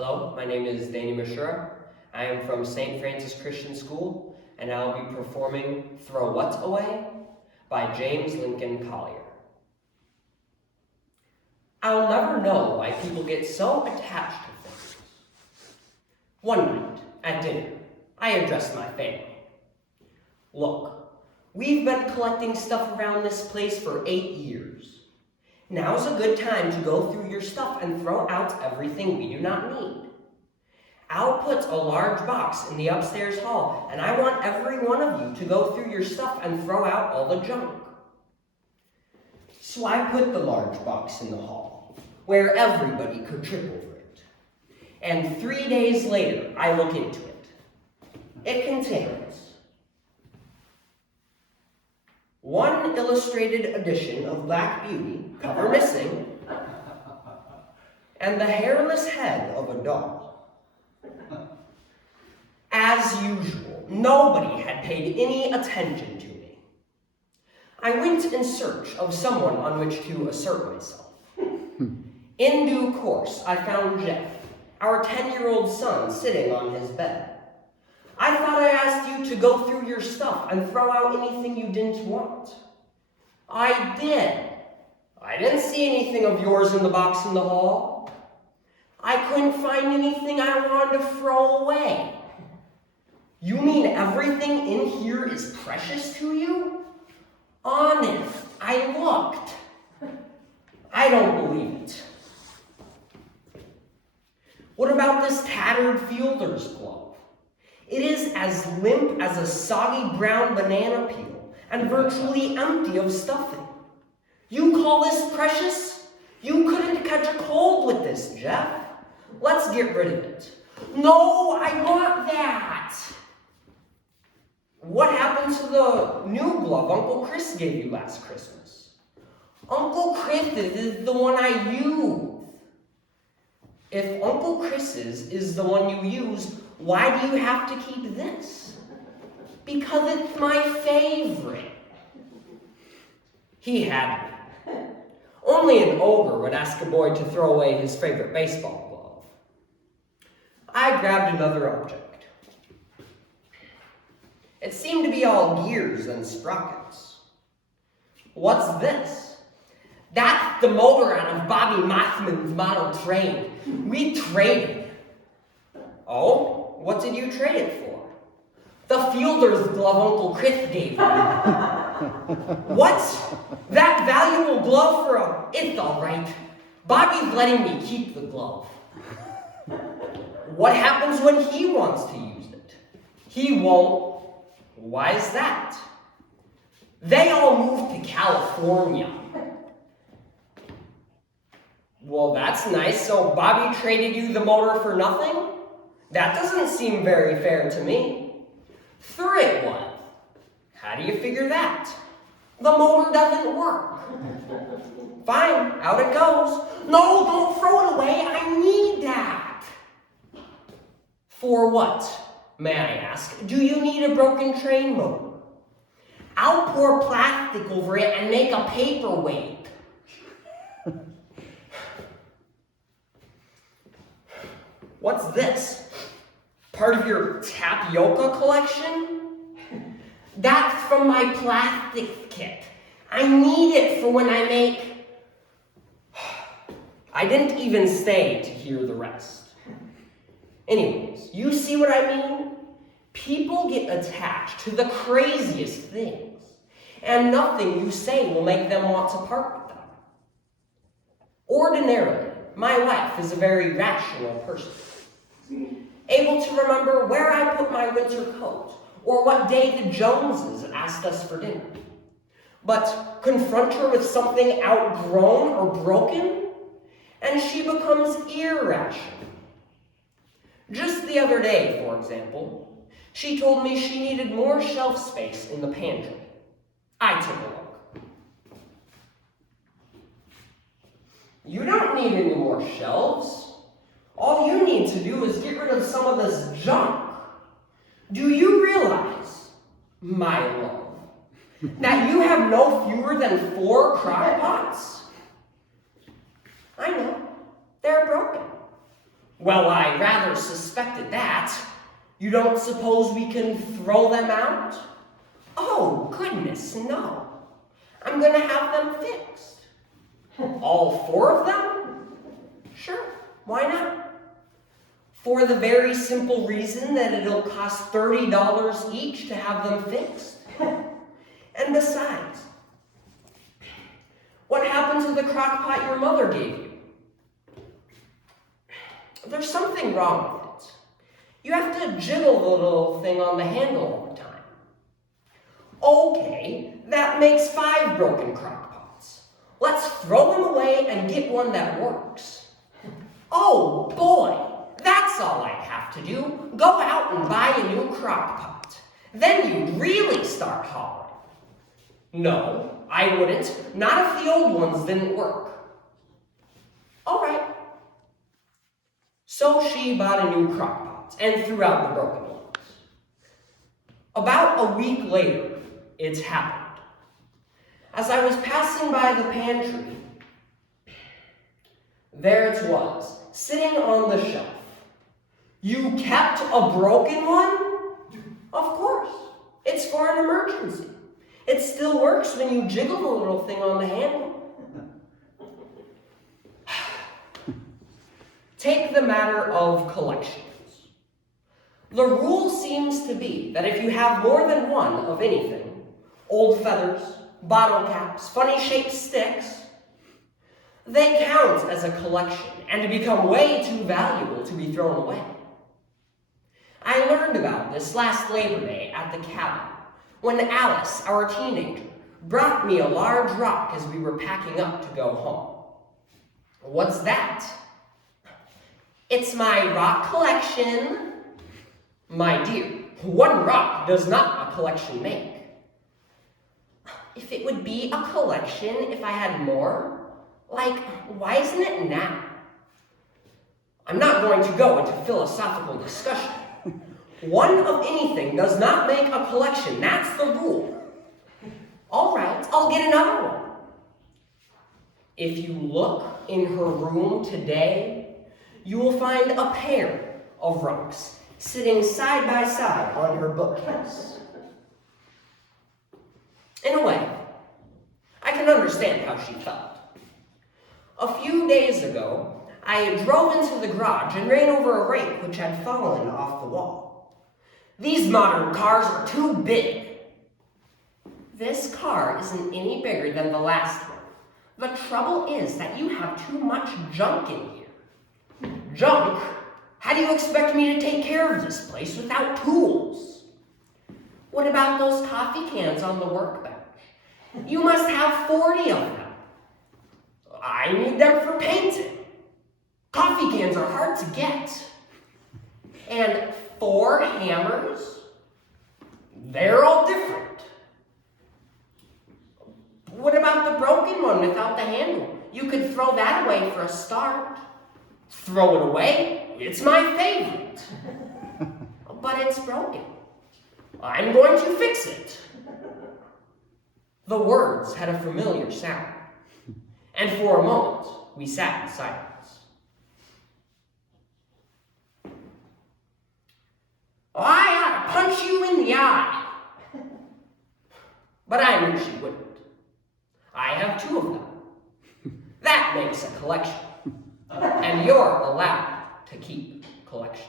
Hello, my name is Misiura. I am from St. Francis Christian School, and I will be performing Throw What Away by James Lincoln Collier. I'll never know why people get so attached to things. One night, at dinner, I addressed my family. Look, we've been collecting stuff around this place for 8 years. Now's a good time to go through your stuff and throw out everything we do not need. I'll put a large box in the upstairs hall, and I want every one of you to go through your stuff and throw out all the junk. So I put the large box in the hall, where everybody could trip over it. And 3 days later, I look into it. It contains one illustrated edition of Black Beauty, cover missing, and the hairless head of a doll. As usual, nobody had paid any attention to me. I went in search of someone on which to assert myself. In due course, I found Jeff, our 10-year-old son, sitting on his bed. I thought I asked you to go through your stuff and throw out anything you didn't want. I did. I didn't see anything of yours in the box in the hall. I couldn't find anything I wanted to throw away. You mean everything in here is precious to you? Honest, I looked. I don't believe it. What about this tattered fielder's glove? It is as limp as a soggy brown banana peel and virtually empty of stuffing. You call this precious? You couldn't catch a cold with this, Jeff. Let's get rid of it. No, I want that. What happened to the new glove Uncle Chris gave you last Christmas? Uncle Chris's is the one I use. If Uncle Chris's is the one you use, why do you have to keep this? Because it's my favorite. He had me. Only an ogre would ask a boy to throw away his favorite baseball glove. I grabbed another object. It seemed to be all gears and sprockets. What's this? That's the motor out of Bobby Mossman's model train. We traded. Oh, what did you trade it for? The fielder's glove Uncle Chris gave me. What? That valuable glove for a... It's all right. Bobby's letting me keep the glove. What happens when he wants to use it? He won't. Why is that? They all moved to California. Well, that's nice. So Bobby traded you the motor for nothing? That doesn't seem very fair to me. Throw it one. How do you figure that? The motor doesn't work. Fine, out it goes. No, don't throw it away. I need that. For what, may I ask? Do you need a broken train motor? I'll pour plastic over it and make a paperweight. What's this? Part of your tapioca collection? That's from my plastic kit. I need it for when I make... I didn't even stay to hear the rest. Anyways, you see what I mean? People get attached to the craziest things, and nothing you say will make them want to part with them. Ordinarily, my wife is a very rational person, able to remember where I put my winter coat, or what day the Joneses asked us for dinner. But confront her with something outgrown or broken, and she becomes irrational. Just the other day, for example, she told me she needed more shelf space in the pantry. I took a look. You don't need any more shelves. All you need to do is get rid of some of this junk. Do you realize, my love, that you have no fewer than 4 crock pots? I know, they're broken. Well, I rather suspected that. You don't suppose we can throw them out? Oh, goodness, no. I'm going to have them fixed. All 4 of them? Sure, why not? For the very simple reason that it'll cost $30 each to have them fixed. And besides, what happened to the crock pot your mother gave you? There's something wrong with it. You have to jiggle the little thing on the handle all the time. Okay, that makes 5 broken crock pots. Let's throw them away and get one that works. Oh boy, that's all I'd have to do. Go out and buy a new crock pot. Then you'd really start hollering. No, I wouldn't. Not if the old ones didn't work. All right. So she bought a new crock pot and threw out the broken ones. About a week later, it happened. As I was passing by the pantry, there it was, sitting on the shelf. You kept a broken one? Of course. It's for an emergency. It still works when you jiggle the little thing on the handle. Take the matter of collections. The rule seems to be that if you have more than one of anything, old feathers, bottle caps, funny-shaped sticks, they count as a collection and become way too valuable to be thrown away. I learned about this last Labor Day at the cabin when Alice, our teenager, brought me a large rock as we were packing up to go home. What's that? It's my rock collection. My dear, one rock does not a collection make. If it would be a collection if I had more, like, why isn't it now? I'm not going to go into philosophical discussion. One of anything does not make a collection. That's the rule. All right, I'll get another one. If you look in her room today, you will find a pair of rocks sitting side by side on her bookcase. In a way, I can understand how she felt. A few days ago, I drove into the garage and ran over a rake which had fallen off the wall. These modern cars are too big. This car isn't any bigger than the last one. The trouble is that you have too much junk in here. Junk? How do you expect me to take care of this place without tools? What about those coffee cans on the workbench? You must have 40 of them. I need them for painting. Coffee cans are hard to get. And 4 hammers? They're all different. What about the broken one without the handle? You could throw that away for a start. Throw it away? It's my favorite. But it's broken. I'm going to fix it. The words had a familiar sound, and for a moment we sat in silence. I ought to punch you in the eye. But I knew she wouldn't. I have 2 of them. That makes a collection. And you're allowed to keep collections.